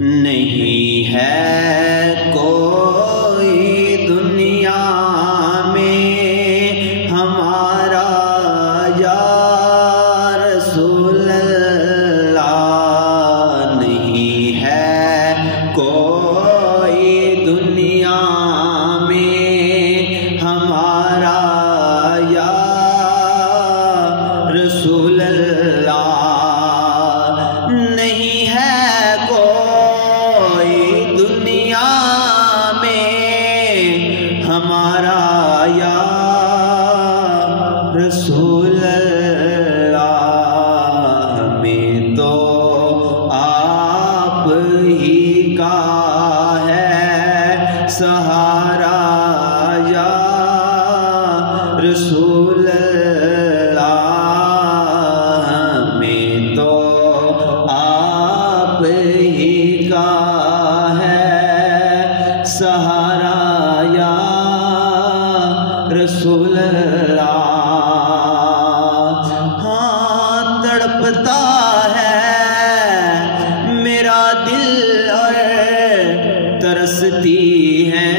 نہیں ہے کوئی دنیا میں ہمارا یا رسول اللہ، نہیں ہے کوئی دنیا میں ہمارا یا رسول اللہ، نہیں ہے ہمارا یا رسول اللہ، ہمیں تو آپ ہی کا ہے سہارا یا رسول اللہ، ہمیں تو آپ ہی کا ہے سہارا یا رسول اللہ۔ ہاں تڑپتا ہے میرا دل اور ترستی ہیں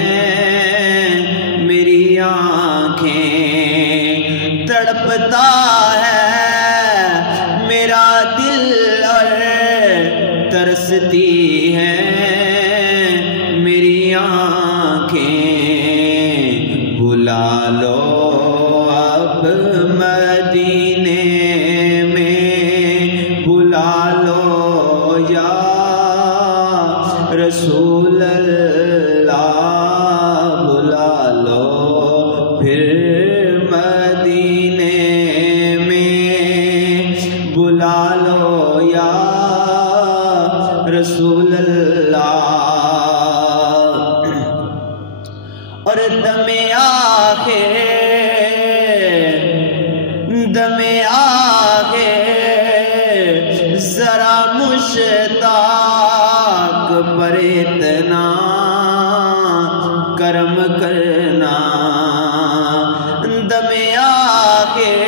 میری آنکھیں، تڑپتا ہے میرا دل اور ترستی ہیں میری آنکھیں، بلا لو اب مدینے میں، بلا لو یا رسول اللہ، بلا لو پھر مدینے میں، بلا لو یا رسول اللہ۔ اور دم آخر ذرا مشتاق پر اتنا کرم کرنا، دم آخر